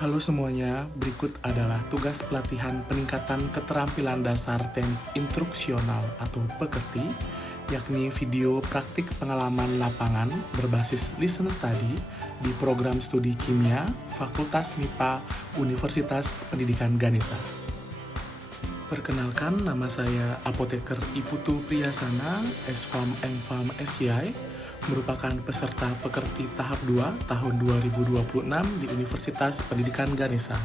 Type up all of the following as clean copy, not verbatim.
Halo semuanya, berikut adalah tugas pelatihan peningkatan keterampilan dasar teknik instruksional atau pekerti, yakni video praktik pengalaman lapangan berbasis listen study di program studi kimia Fakultas MIPA Universitas Pendidikan Ganesha. Perkenalkan, nama saya Apoteker Iputu Priyasana, S.Pharm M.Pharm SCI, merupakan peserta pekerti tahap 2 tahun 2026 di Universitas Pendidikan Ganesha.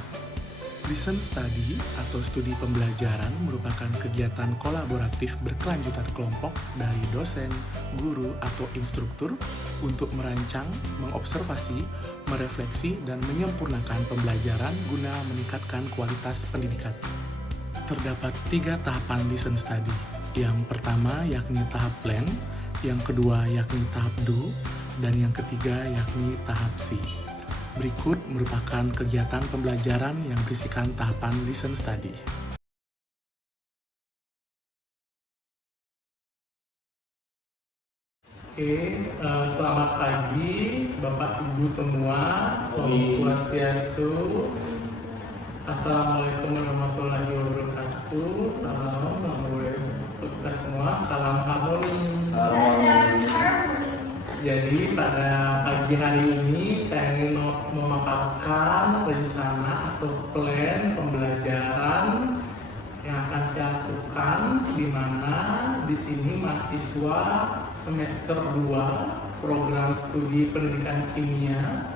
Listen Study atau studi pembelajaran merupakan kegiatan kolaboratif berkelanjutan kelompok dari dosen, guru, atau instruktur untuk merancang, mengobservasi, merefleksi, dan menyempurnakan pembelajaran guna meningkatkan kualitas pendidikan. Terdapat 3 tahapan listen study. Yang pertama yakni tahap plan, yang kedua yakni tahap do, dan yang ketiga yakni tahap C. Berikut merupakan kegiatan pembelajaran yang berisikan tahapan listen study. Selamat pagi Bapak Ibu semua. Om Swastiastu. Assalamualaikum warahmatullahi wabarakatuh. Salam untuk kita semua. Salam harmoni. Jadi pada pagi hari ini saya ingin memaparkan rencana atau plan pembelajaran yang akan saya lakukan, di mana di sini mahasiswa semester 2 program studi pendidikan kimia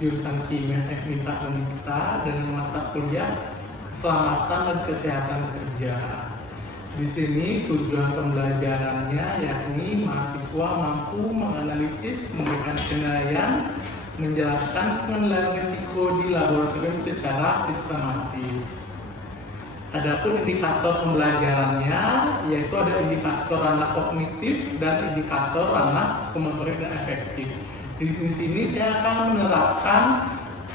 jurusan kimia teknik Uniksa dengan mata kuliah keselamatan dan kesehatan kerja. Di sini tujuan pembelajarannya yakni mahasiswa mampu menganalisis, memberikan penilaian, menjelaskan penilaian risiko di laboratorium secara sistematis. Adapun indikator pembelajarannya yaitu ada indikator ranah kognitif dan indikator ranah psikomotorik dan efektif. Di sini saya akan menerapkan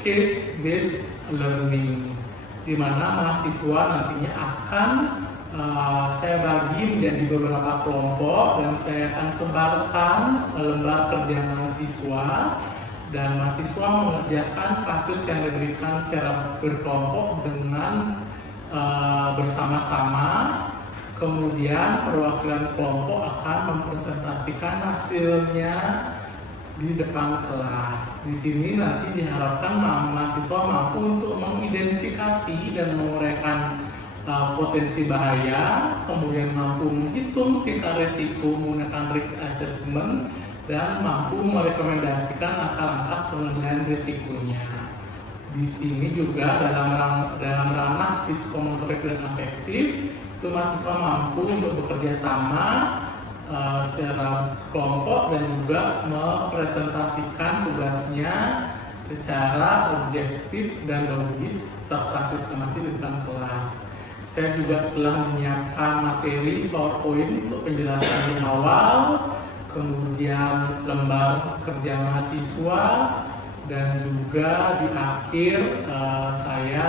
case-based learning, di mana mahasiswa nantinya akan saya bagi menjadi beberapa kelompok dan saya akan sebarkan lembar kerja mahasiswa, dan mahasiswa mengerjakan kasus yang diberikan secara berkelompok dengan bersama-sama. Kemudian perwakilan kelompok akan mempresentasikan hasilnya di depan kelas. Di sini nanti diharapkan mahasiswa mampu untuk mengidentifikasi dan menguraikan potensi bahaya, kemudian mampu menghitung tingkat risiko menggunakan risk assessment, dan mampu merekomendasikan langkah-langkah pengendalian risikonya. Di sini juga dalam ranah psikomotorik dan afektif, itu mahasiswa mampu untuk bekerja sama secara kelompok dan juga mempresentasikan tugasnya secara objektif dan logis serta sistematis di depan kelas. Saya juga telah menyiapkan materi PowerPoint untuk penjelasan di awal, kemudian lembar kerja mahasiswa, dan juga di akhir saya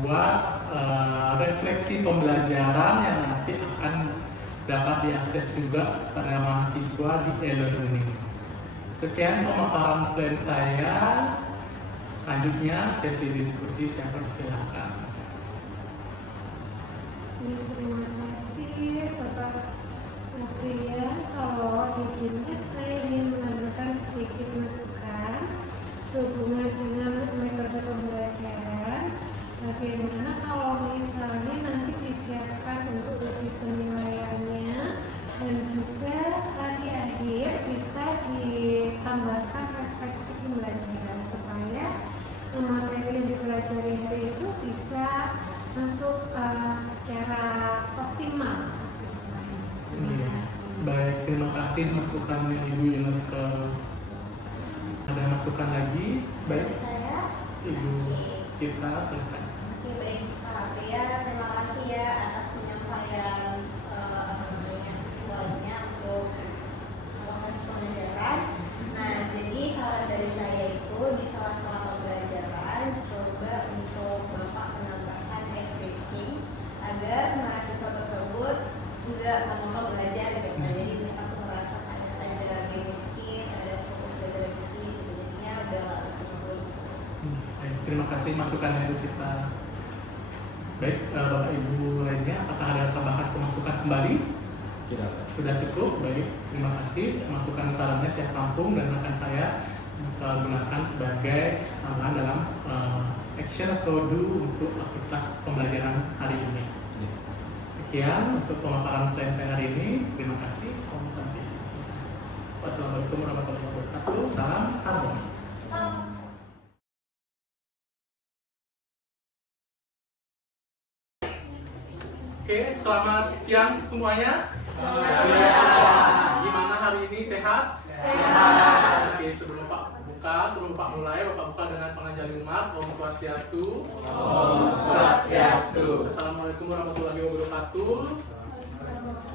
buat refleksi pembelajaran yang nanti akan dapat diakses juga pada mahasiswa di e-learning. Sekian pemaparan plan saya. Selanjutnya sesi diskusi saya persilakan. Terima kasih Bapak Priya. Kalau diizinkan saya ingin menambahkan sedikit masukan sehubungan dengan metode pembelajaran. Bagaimana kalau misalnya nanti disiapkan untuk uji penilaiannya, dan juga di akhir bisa ditambahkan refleksi pembelajaran supaya materi yang dipelajari hari itu bisa masuk secara optimal siswanya. Baik, terima kasih masukannya Ibu Inneke. Ada masukan lagi? Baik, saya Ibu Sita, silakan. Oke, baik Pak Pria, terima kasih ya atas penyampaian poinnya untuk proses pengajaran. Nah, jadi saran dari saya itu di sela-sela pembelajaran coba untuk Bapak menambahkan scripting agar mahasiswa tersebut enggak memotong belajar gitu. Nah, jadi mereka tuh merasa ada game bikin, ada fokus belajar gitu, jadinya udah langsung. Baik, Terima kasih masukannya Bu Sita. Baik, Bapak Ibu lainnya, apakah ada tambahan masukan kembali? Tidak. Sudah cukup, baik. Terima kasih. Masukan sarannya saya tampung dan akan saya gunakan sebagai tambahan dalam action atau do untuk aktivitas pembelajaran hari ini. Sekian untuk pemaparan plan saya hari ini. Terima kasih. Om Santi. Wassalamualaikum warahmatullahi wabarakatuh. Salam harmoni. Oke, selamat siang semuanya. Gimana hari ini, sehat? Sehat. Oke, sebelum Pak mulai, Bapak buka dengan pengajian umat. Om Swastiastu. Om Swastiastu. Assalamualaikum warahmatullahi wabarakatuh.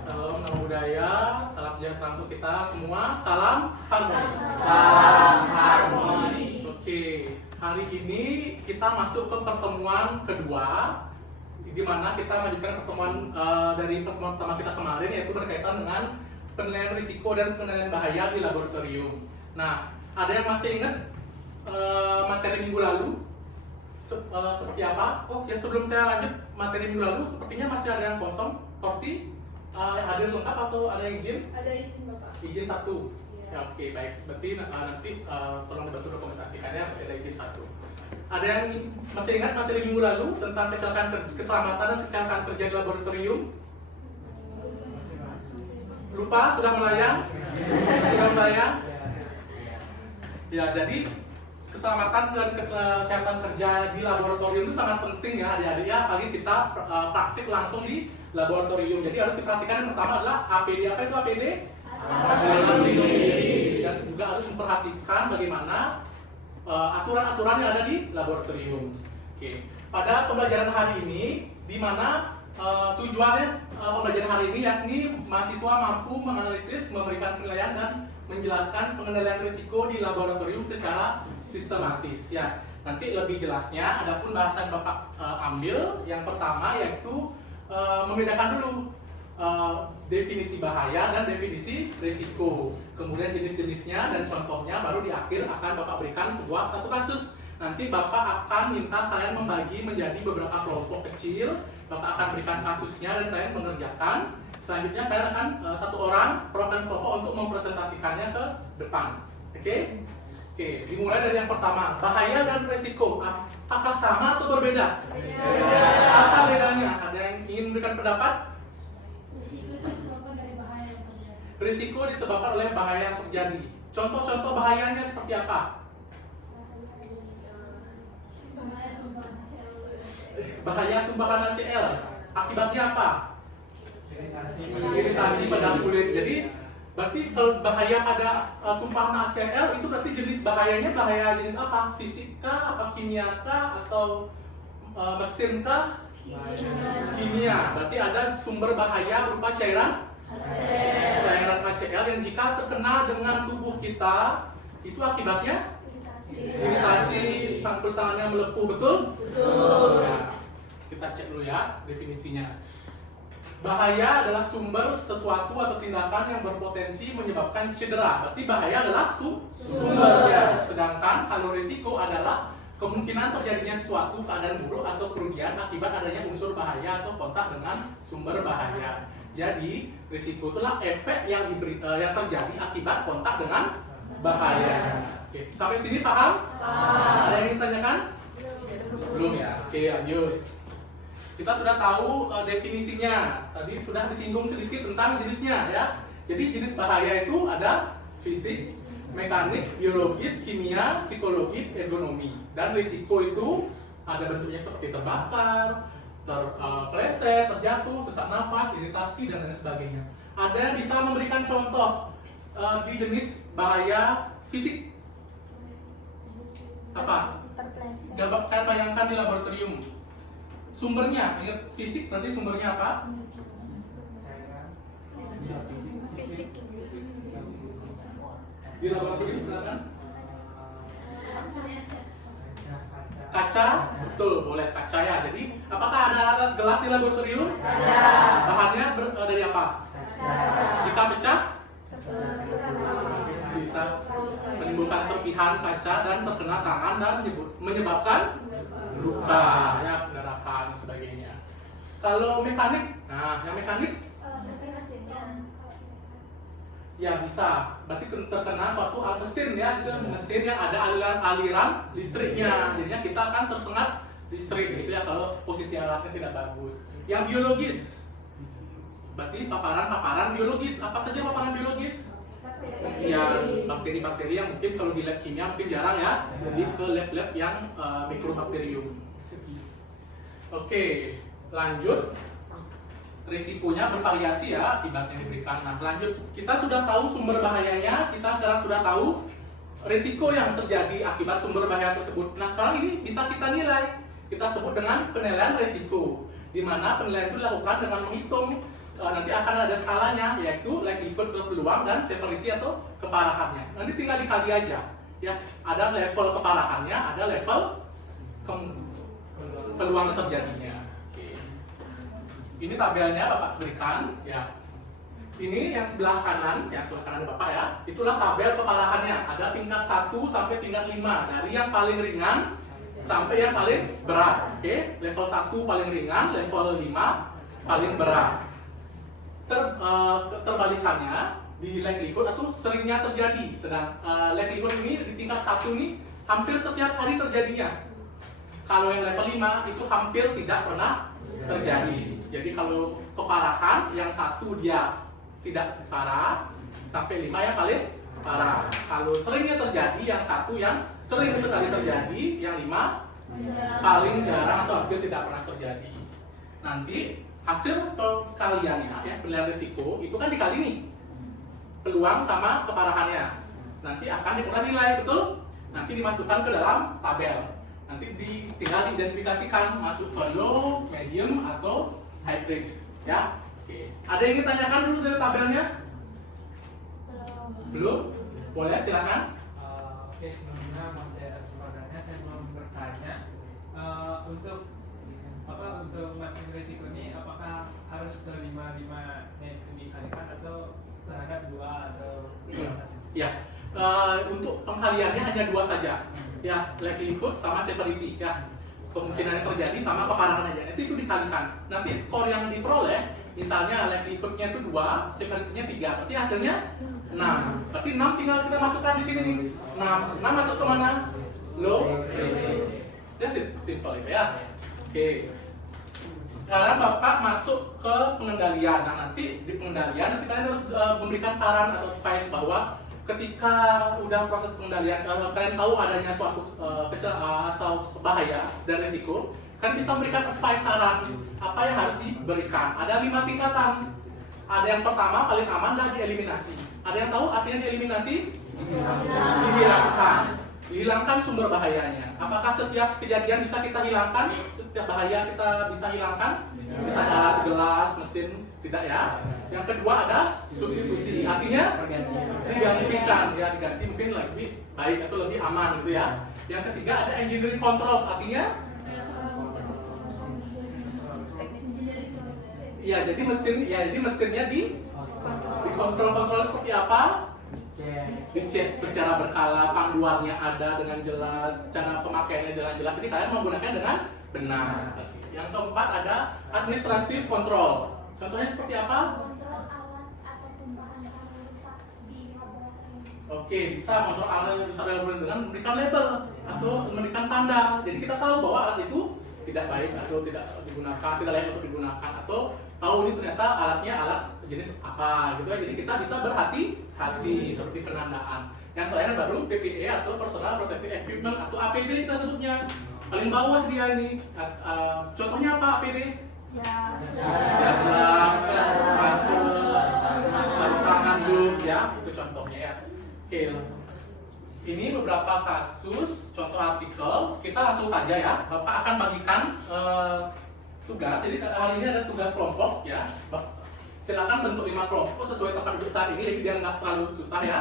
Salam nama budaya, salam sejahtera untuk kita semua. Salam harmoni. Salam harmoni. Oke, hari ini kita masuk ke pertemuan kedua, di mana kita melanjutkan pertemuan dari pertemuan pertama kita kemarin, yaitu berkaitan dengan penilaian risiko dan penilaian bahaya di laboratorium. Nah, ada yang masih ingat materi minggu lalu? Seperti apa? Oh ya, sebelum saya lanjut materi minggu lalu, sepertinya masih ada yang kosong. Korti, hadir lengkap atau ada yang izin? Ada izin Bapak. Izin 1. Iya. Ya, oke, baik. Berarti nanti tolong dibantu dokumentasikannya, ada izin 1. Ada yang masih ingat materi minggu lalu tentang keselamatan dan kecelakaan kerja di laboratorium? Lupa? Sudah melayang? Sudah melayang? Ya, jadi keselamatan dan kesehatan kerja di laboratorium itu sangat penting ya adik-adik ya, apalagi kita praktik langsung di laboratorium. Jadi harus diperhatikan yang pertama adalah APD. Apa itu APD? Dan juga harus memperhatikan bagaimana aturan-aturan yang ada di laboratorium. Oke. Pada pembelajaran hari ini, di mana tujuannya pembelajaran hari ini yakni mahasiswa mampu menganalisis, memberikan penilaian dan menjelaskan pengendalian risiko di laboratorium secara sistematis ya. Nanti lebih jelasnya, adapun bahasan Bapak ambil yang pertama yaitu membedakan dulu definisi bahaya dan definisi risiko, kemudian jenis-jenisnya dan contohnya, baru di akhir akan Bapak berikan sebuah satu kasus. Nanti Bapak akan minta kalian membagi menjadi beberapa kelompok kecil, Bapak akan berikan kasusnya dan kalian mengerjakan. Selanjutnya kalian akan satu orang perwakilan kelompok untuk mempresentasikannya ke depan. Oke? Oke, dimulai dari yang pertama, bahaya dan risiko. Apakah sama atau berbeda? Berbeda. Apa bedanya? Ada yang ingin memberikan pendapat? Risiko itu disebabkan dari bahaya yang terjadi. Risiko disebabkan oleh bahaya yang terjadi. Contoh-contoh bahayanya seperti apa? Bahaya tumpahan hasil. Bahaya tumbakan HCl. Akibatnya apa? Iritasi pada kulit. Jadi berarti kalau bahaya pada tumpahan HCl itu berarti jenis bahayanya bahaya jenis apa? Fisik kah, apa kimia kah, atau mesin kah? Kimia. Berarti ada sumber bahaya berupa cairan HCl yang jika terkena dengan tubuh kita itu akibatnya iritasi, kulit tangannya melepuh, betul? Betul. Ya. Kita cek dulu ya definisinya. Bahaya adalah sumber sesuatu atau tindakan yang berpotensi menyebabkan cedera. Berarti bahaya adalah sumbernya. Sedangkan kalau risiko adalah kemungkinan terjadinya sesuatu keadaan buruk atau kerugian akibat adanya unsur bahaya atau kontak dengan sumber bahaya. Jadi risiko itulah efek yang terjadi akibat kontak dengan bahaya. Oke, sampai sini paham? Ada yang ingin tanyakan? Belum ya? Oke, lanjut. Kita sudah tahu definisinya. Tadi sudah disinggung sedikit tentang jenisnya ya. Jadi jenis bahaya itu ada fisik, mekanik, biologis, kimia, psikologi, ergonomi. Dan risiko itu ada bentuknya seperti terbakar, terpleset, terjatuh, sesak nafas, iritasi, dan lain sebagainya. Ada yang bisa memberikan contoh di jenis bahaya fisik? Apa? Kalian bayangkan di laboratorium. Sumbernya, ingat fisik, nanti sumbernya apa? Fisik. Di laboratorium silakan. Kaca, betul, boleh kaca ya. Jadi, apakah ada gelas di laboratorium? Ada. Bahannya dari apa? Jika pecah, bisa menimbulkan serpihan kaca dan terkena tangan dan menyebabkan Kalau mekanik, nah yang mekanik Nanti mesinnya. ya bisa, berarti terkena suatu alat mesin ya, itu mesin yang ada aliran listriknya, jadinya kita akan tersengat listrik gitu ya kalau posisi alatnya tidak bagus. Yang biologis, berarti paparan biologis, apa saja paparan biologis? Ya bakteri-bakteri yang mungkin kalau di lab kimia mungkin jarang ya, lebih ke lab-lab yang mikrobakterium. Oke, lanjut. Risikonya bervariasi ya akibat yang diberikan. Nah lanjut, kita sudah tahu sumber bahayanya, kita sekarang sudah tahu risiko yang terjadi akibat sumber bahaya tersebut. Nah sekarang ini bisa kita nilai, kita sebut dengan penilaian risiko, di mana penilaian itu dilakukan dengan menghitung nanti akan ada skalanya, yaitu likelihood ke peluang dan severity atau keparahannya. Nanti tinggal dikali aja ya, ada level keparahannya, ada level peluang terjadinya. Ini tabelnya Bapak berikan ya. Ini yang sebelah kanan Bapak ya. Itulah tabel keparahannya. Ada tingkat 1 sampai tingkat 5. Dari yang paling ringan sampai yang paling berat. Oke, level 1 paling ringan, level 5 paling berat. Terbalikannya di likelihood atau seringnya terjadi. Sedang likelihood ini di tingkat 1 ini hampir setiap hari terjadinya. Kalau yang level 5 itu hampir tidak pernah terjadi. Jadi kalau keparahan yang 1 dia tidak parah, sampai 5 yang paling parah. Kalau seringnya terjadi yang 1 yang sering sekali terjadi, yang 5 paling jarang atau hampir tidak pernah terjadi. Nanti hasil perkaliannya ya, penilaian risiko itu kan dikali nih peluang sama keparahannya. Nanti akan diperoleh nilai, betul? Nanti dimasukkan ke dalam tabel. Nanti tinggal diidentifikasikan masuk ke low, medium, atau high risk ya. Oke. Ada yang ingin tanyakan dulu dari tabelnya? Belum? Boleh, silakan. Oke, sebelumnya mau saya pertanyaannya, saya mau bertanya untuk mapping risiko ini apakah harus ke 5 dikalikan atau terhadap 2 atau Ya. Untuk pengkaliannya hanya 2 saja ya, likelihood sama severity ya, kemungkinan yang terjadi sama keparahan aja, nanti itu dikalikan, nanti skor yang diperoleh misalnya likelihoodnya itu 2, severity-nya 3, berarti hasilnya 6, berarti 6 tinggal kita masukkan di sini nih, 6 masuk ke mana? Low risk. That's it, simple itu ya. Oke. Sekarang Bapak masuk ke pengendalian. Nah nanti di pengendalian nanti kalian harus memberikan saran atau advice bahwa ketika udah proses pengendalian, kalian tahu adanya suatu kecelakaan atau bahaya dan risiko, kan bisa memberikan advice saran apa yang harus diberikan. Ada 5 tingkatan. Ada yang pertama paling aman adalah dieliminasi. Ada yang tahu artinya dieliminasi? Dihilangkan sumber bahayanya. Apakah setiap kejadian bisa kita hilangkan? Setiap bahaya kita bisa hilangkan? Misalnya alat gelas, mesin, tidak ya. Yang kedua ada substitusi, artinya digantikan ya, diganti mungkin lebih baik atau lebih aman gitu ya. Yang ketiga ada engineering controls, artinya ya jadi mesinnya dikontrol seperti apa? Dicek secara berkala, panduannya ada dengan jelas, cara pemakaiannya dengan jelas. Jadi kalian menggunakan dengan benar. Yang keempat ada administrative control. Contohnya seperti apa? Kontrol alat ataupun bahan-bahan yang rusak di laboratorium. Oke, bisa mengontrol alat yang rusak di laboratorium dengan memberikan label atau memberikan tanda. Jadi kita tahu bahwa alat itu tidak baik atau tidak digunakan, tidak layak untuk digunakan, atau tahu ini ternyata alatnya alat jenis apa gitu ya. Jadi kita bisa berhati-hati seperti penandaan. Yang terakhir baru PPE atau Personal Protective Equipment atau APD kita sebutnya. Paling bawah dia ini. Contohnya apa APD? Jas masker, sarung tangan, gloves ya, itu contohnya ya. Oke, ini beberapa kasus, contoh artikel. Kita langsung saja ya. Bapak akan bagikan tugas. Jadi hari ini ada tugas kelompok ya. Silakan bentuk 5 kelompok sesuai tempat duduk saat ini, jadi biar nggak terlalu susah ya.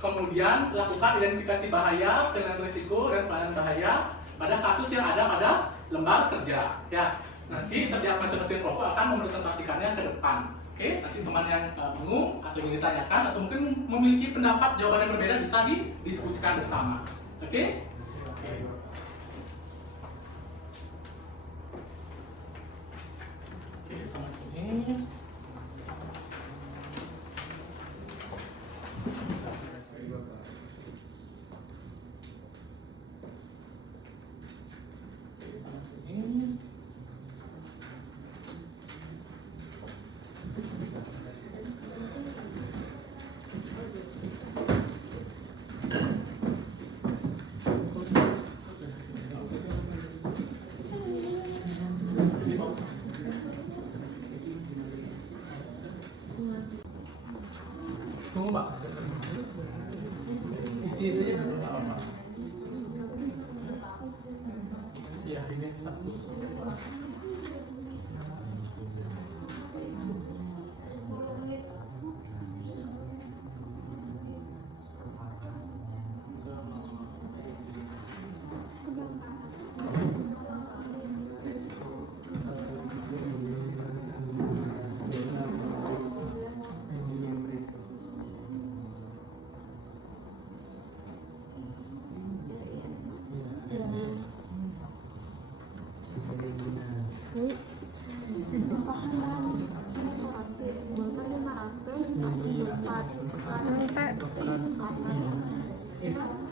Kemudian lakukan identifikasi bahaya, penilaian risiko dan penanganan bahaya pada kasus yang ada pada lembar kerja ya. Nanti setiap masing-masing kelompok akan mempresentasikannya ke depan. Oke, nanti teman yang bingung atau ingin ditanyakan atau mungkin memiliki pendapat jawaban yang berbeda bisa didiskusikan bersama. Oke? Oke, sini. Tunggu Mbak. Isi itu aja dulu nggak apa-apa. Iya, ini satu.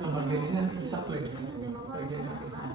Nomor ini nanti satu ini. Bagian diskusi.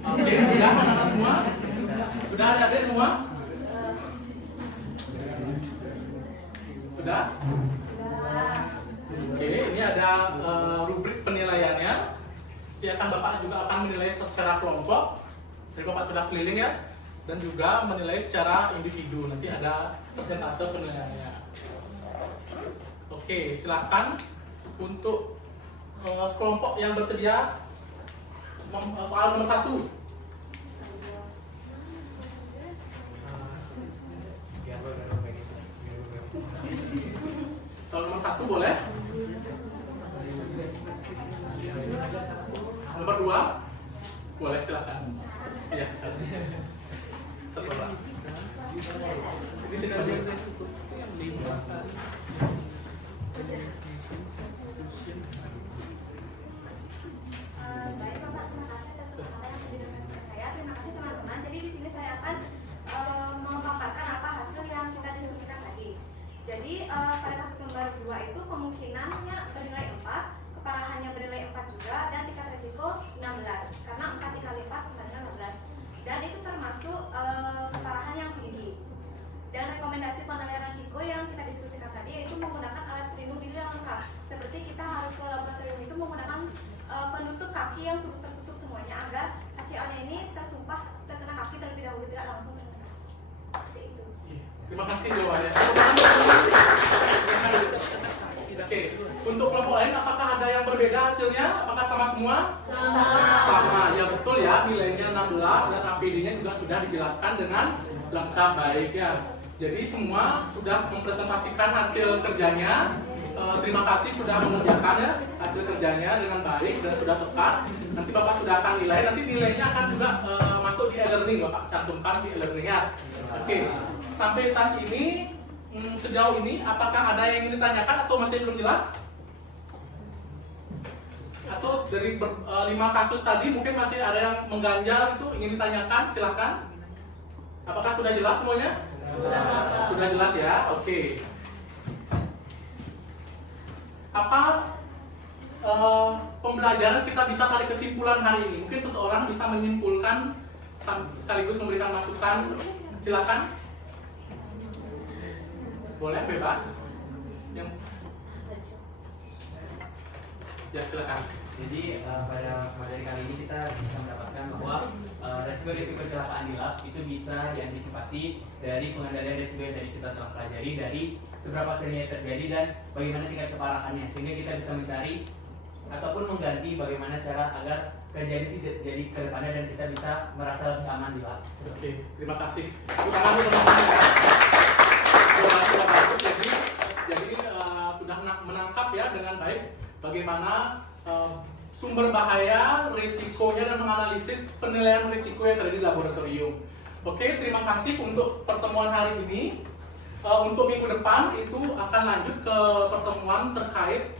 Oke, sudah anak-anak semua? Sudah adik-adik semua? Sudah? Oke, ini ada rubrik penilaiannya. Nanti akan Bapak juga akan menilai secara kelompok. Jadi Bapak sudah keliling ya. Dan juga menilai secara individu. Nanti ada persentase penilaiannya. Oke, silakan untuk kelompok yang bersedia. Soal nomor 1. Soal nomor 1 boleh? Nomor 2 boleh, silakan. Iya, silakan. Satu orang. Di sini aja. Baik Bapak, terima kasih atas kesempatan yang diberikan kepada saya. Terima kasih teman-teman. Jadi di sini saya akan memaparkan apa hasil yang kita diskusikan tadi. Jadi pada kasus nomor 2 itu kemungkinannya bernilai 4, keparahannya bernilai 4 juga, dan tingkat risiko 16. Karena 4 dikali 4 sebenarnya 15. Dan itu termasuk keparahan yang tinggi. Dan rekomendasi penilaian risiko yang kita diskusikan tadi yaitu menggunakan alat pelindung diri yang lengkap. Seperti kita harus ke laboratorium itu menggunakan penutup kaki yang tertutup semuanya agar HCl-nya ini terkena kaki terlebih dahulu, tidak langsung terkena. Seperti itu. Terima kasih jawabannya. Oke, untuk kelompok lain apakah ada yang berbeda hasilnya? Apakah sama semua? Sama, ya betul ya, nilainya 16 dan APD-nya juga sudah dijelaskan dengan lengkap, baik ya. Jadi semua sudah mempresentasikan hasil kerjanya. Terima kasih sudah mengerjakan ya hasil kerjanya dengan baik dan sudah tepat. Nanti Bapak sudah akan nilai, nanti nilainya akan juga masuk di e-learning, Bapak cantumkan di e-learning-nya. Oke, sampai saat ini sejauh ini apakah ada yang ingin ditanyakan atau masih belum jelas? Atau dari 5 kasus tadi mungkin masih ada yang mengganjal itu ingin ditanyakan, silakan. Apakah sudah jelas semuanya? Sudah jelas ya, oke. Apa pembelajaran kita bisa tarik kesimpulan hari ini? Mungkin satu orang bisa menyimpulkan sekaligus memberikan masukan. Silakan. Boleh, bebas. Ya silakan. Jadi pada materi kali ini kita bisa mendapatkan bahwa resiko-resiko kecelakaan di lab itu bisa diantisipasi dari pengendalian resiko yang tadi kita telah pelajari, dari seberapa seringnya terjadi dan bagaimana tingkat keparahannya, sehingga kita bisa mencari ataupun mengganti bagaimana cara agar kejadian tidak terjadi ke depannya dan kita bisa merasa lebih aman di lab. Oke, terima kasih. Terima kasih teman-teman ya. Terima kasih Bapak Ibu. Jadi sudah menangkap ya dengan baik bagaimana sumber bahaya, risikonya dan menganalisis penilaian risiko yang terjadi di laboratorium. Oke, terima kasih untuk pertemuan hari ini. Untuk minggu depan itu akan lanjut ke pertemuan terkait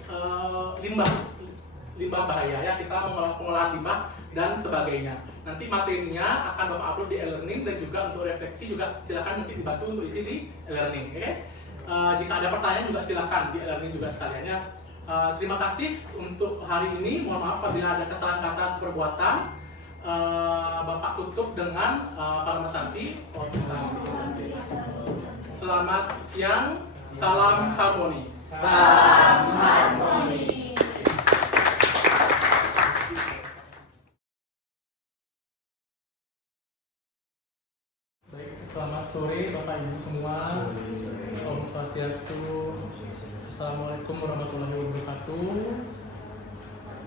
limbah bahaya ya, kita mengolah pengolahan limbah dan sebagainya. Nanti materinya akan Bapak upload di e-learning dan juga untuk refleksi juga silakan nanti dibantu untuk isi di e-learning. Oke? Jika ada pertanyaan juga silakan di e-learning juga sekalian ya. Terima kasih untuk hari ini. Mohon maaf apabila ada kesalahan kata atau perbuatan. Bapak tutup dengan Paramasanti. Selamat siang, salam harmoni. Salam harmoni. Baik, selamat sore Bapak Ibu semua. Om Swastiastu. Assalamualaikum warahmatullahi wabarakatuh.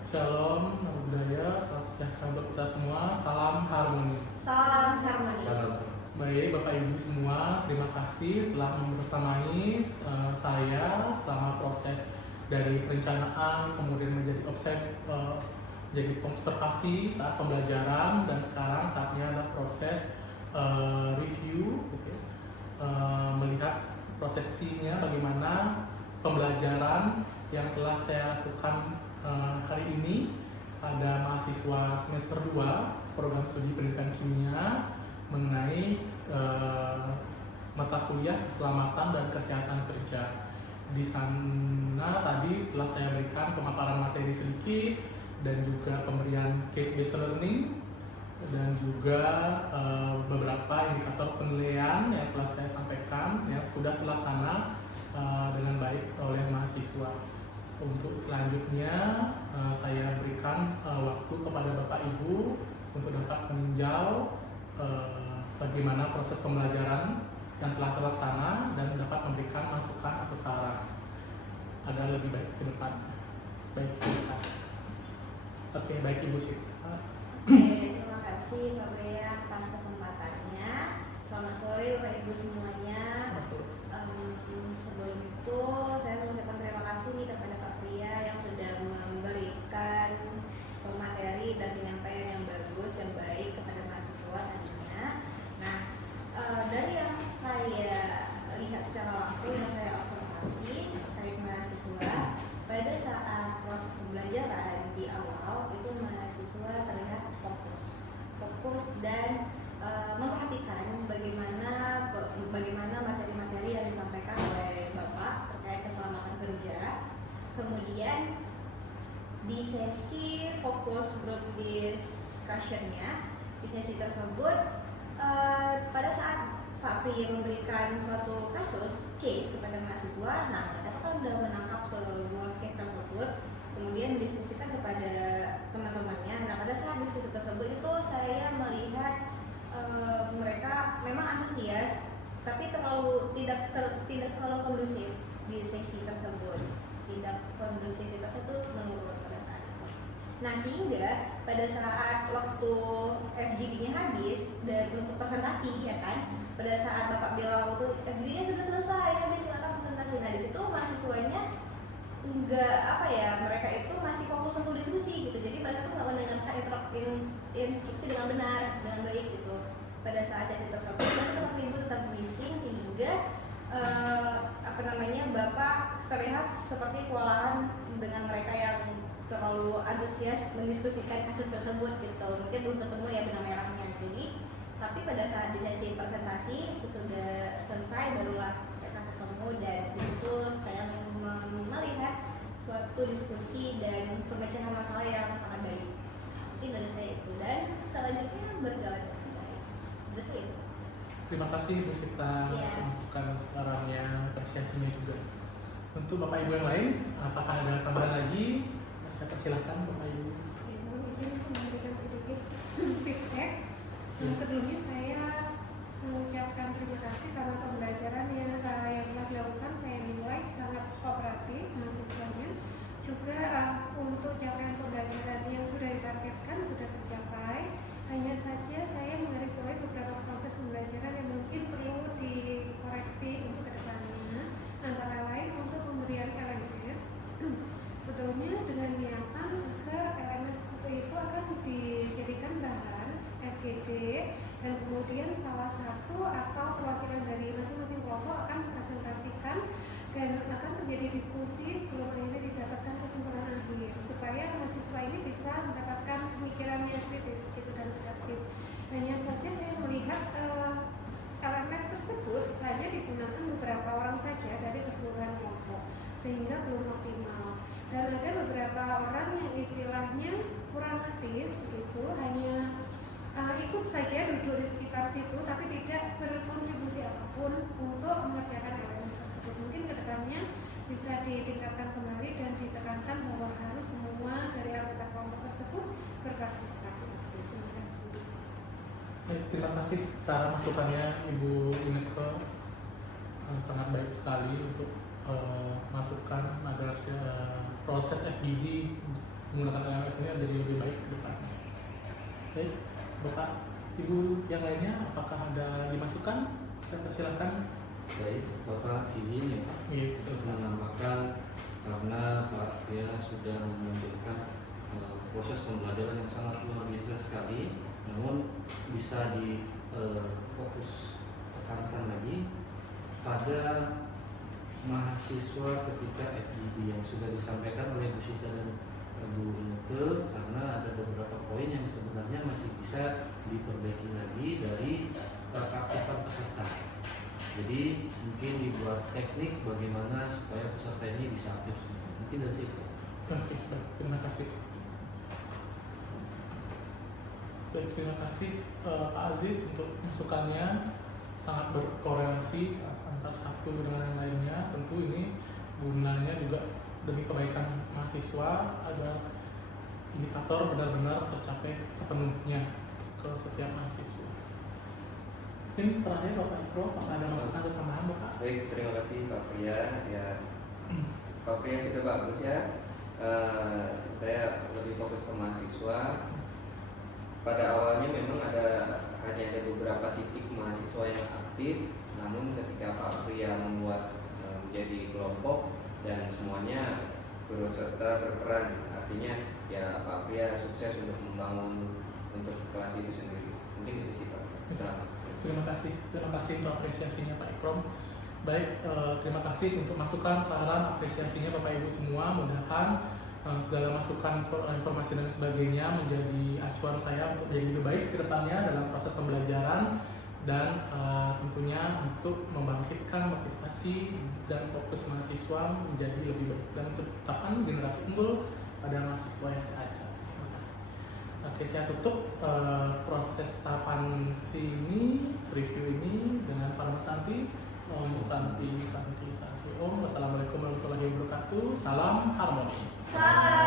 Shalom, namo buddhaya, salam sejahtera untuk kita semua. Salam harmoni. Salam harmoni. Baik, Bapak Ibu semua, terima kasih telah membersamai saya selama proses dari perencanaan, kemudian menjadi jadi observasi saat pembelajaran, dan sekarang saatnya adalah proses review, gitu, melihat prosesinya bagaimana pembelajaran yang telah saya lakukan hari ini pada mahasiswa semester 2 program studi pendidikan kimia mengenai mata kuliah keselamatan dan kesehatan kerja. Di sana tadi telah saya berikan pemaparan materi sedikit dan juga pemberian case based learning dan juga beberapa indikator penilaian yang telah saya sampaikan yang sudah terlaksana dengan baik oleh mahasiswa. Untuk selanjutnya saya berikan waktu kepada Bapak Ibu untuk dapat meninjau bagaimana proses pembelajaran yang telah terlaksana dan dapat memberikan masukan atau saran agar lebih baik ke depan. Baik, silakan. Oke, baik Ibu Sita. Terima kasih Pak Brea atas kesempatannya. Selamat sore Bapak Ibu semuanya. Sebelum itu saya mengucapkan terima kasih nih kepada Pak Brea yang sudah memberikan materi dan penyampaian yang bagus, yang baik kepada mahasiswa tadinya. Nah, dari yang saya lihat secara langsung, yang saya observasi terkait mahasiswa, pada saat proses pembelajaran di awal itu mahasiswa terlihat fokus dan memperhatikan bagaimana materi-materi yang disampaikan oleh Bapak terkait keselamatan kerja. Kemudian di sesi fokus group discussion-nya, di sesi tersebut pada saat Pak Pri memberikan suatu case kepada mahasiswa, nah mereka itu kan sudah menangkap sebuah case tersebut, kemudian didiskusikan kepada teman-temannya. Nah pada saat diskusi tersebut itu saya melihat mereka memang antusias, tapi tidak terlalu kondusif di sesi tersebut. Tidak kondusivitasnya itu menurun pada saat itu. Nah sehingga pada saat waktu FGD-nya habis dan untuk presentasi ya kan, pada saat Bapak bilang waktu FGD-nya sudah selesai, habis silakan presentasi. Nah di situ mahasiswanya mereka itu masih fokus untuk diskusi gitu. Jadi mereka tuh nggak mendengarkan instruksi dengan benar, dengan baik gitu. Pada saat sesi tersebut mereka tetap ribut, tetap bising, sehingga Bapak terlihat seperti kewalahan dengan mereka yang terlalu antusias mendiskusikan kasus tersebut gitu. Mungkin belum ketemu ya benang merahnya. Jadi tapi pada saat di sesi presentasi sesudah selesai barulah mereka ketemu, dan di situ saya melihat suatu diskusi dan pemecahan masalah yang sangat baik. Mungkin dari saya itu, dan selanjutnya berjalan dengan baik. Terus itu. Terima kasih Bu Sita untuk masukan sarannya, apresiasinya juga. Untuk Bapak Ibu yang lain, apakah ada tambahan lagi saya persilahkan Bapak Ibu. Ya, mohon izin untuk memberikan sedikit feedback. Sebelumnya saya mengucapkan terima kasih karena pembelajaran yang telah dilakukan saya nilai sangat kooperatif mahasiswanya. Juga untuk capaian pembelajaran yang sudah ditargetkan sudah tercapai. Hanya saja saya menggarisbawahi beberapa proses pembelajaran yang mungkin perlu dikoreksi untuk kedepannya. Antara lain untuk pemberian LMS. Sebetulnya dengan niatan agar LMS itu akan dijadikan bahan FGD dan kemudian salah satu atau perwakilan dari masing-masing kelompok akan presentasikan dan akan terjadi diskusi sebelum akhirnya didapatkan kesimpulan akhir supaya mahasiswa ini bisa mendapatkan pemikiran yang kritis gitu dan adaptif. Hanya saja saya melihat LMS tersebut hanya digunakan beberapa orang saja dari keseluruhan kelompok sehingga belum optimal. Dan ada beberapa orang yang istilahnya kurang aktif gitu, hanya ikut saja duduk di sekitar situ tapi tidak berkontribusi apapun untuk mengerjakan LMS tersebut. Mungkin kedepannya bisa ditingkatkan kembali dan ditekankan bahwa harus semua dari anggota kelompok tersebut berpartisipasi. Terima kasih. Terima kasih saran masukannya Ibu Ineke, sangat baik sekali untuk masukan agar proses FGD menggunakan LMS ini menjadi lebih baik ke depannya. Baik, Bapak, Ibu yang lainnya apakah ada dimasukkan? Saya persilakan. Baik, Bapak izin ya Pak, Iya, silakan. menambahkan karena Pak Pria sudah menampilkan proses pembelajaran yang sangat luar biasa sekali, namun bisa fokus tekankan lagi pada mahasiswa ketika FGD yang sudah disampaikan oleh Bu Sita dan Bu Ineke, karena ada beberapa poin yang sebenarnya masih bisa diperbaiki lagi dari keaktifan peserta. Jadi mungkin dibuat teknik bagaimana supaya peserta ini bisa aktif semua. Mungkin dari situ. Oke, baik, terima kasih. Baik, terima kasih Pak Aziz untuk masukannya, sangat berkorelasi antar satu dengan yang lainnya. Tentu ini gunanya juga demi kebaikan mahasiswa agar indikator benar-benar tercapai sepenuhnya ke setiap mahasiswa. Mungkin terakhir Bapak Ikro, apakah ada masukan atau tambahan Bapak? Baik, terima kasih Pak Pria. Ya, Pak Pria sudah bagus ya. Saya lebih fokus ke mahasiswa. Pada awalnya memang hanya ada beberapa titik mahasiswa yang aktif, namun ketika Pak Pria membuat menjadi kelompok dan semuanya turut serta berperan, artinya ya Pak Pria sukses untuk membangun untuk kelas itu sendiri. Mungkin itu sih Pak. Selamat. Terima kasih untuk apresiasinya Pak Ikrom. Baik, terima kasih untuk masukan, saran, apresiasinya Bapak Ibu semua. Mudah-mudahan segala masukan, informasi dan sebagainya menjadi acuan saya untuk menjadi lebih baik ke depannya dalam proses pembelajaran dan tentunya untuk membangkitkan motivasi dan fokus mahasiswa menjadi lebih baik dan menciptakan generasi unggul pada mahasiswa yang seaja. Terima kasih. Oke, saya tutup proses tahapan sini, review ini dengan Parma Santi. Om Santi. Om. Wassalamualaikum warahmatullahi wabarakatuh. Salam harmoni. Salam.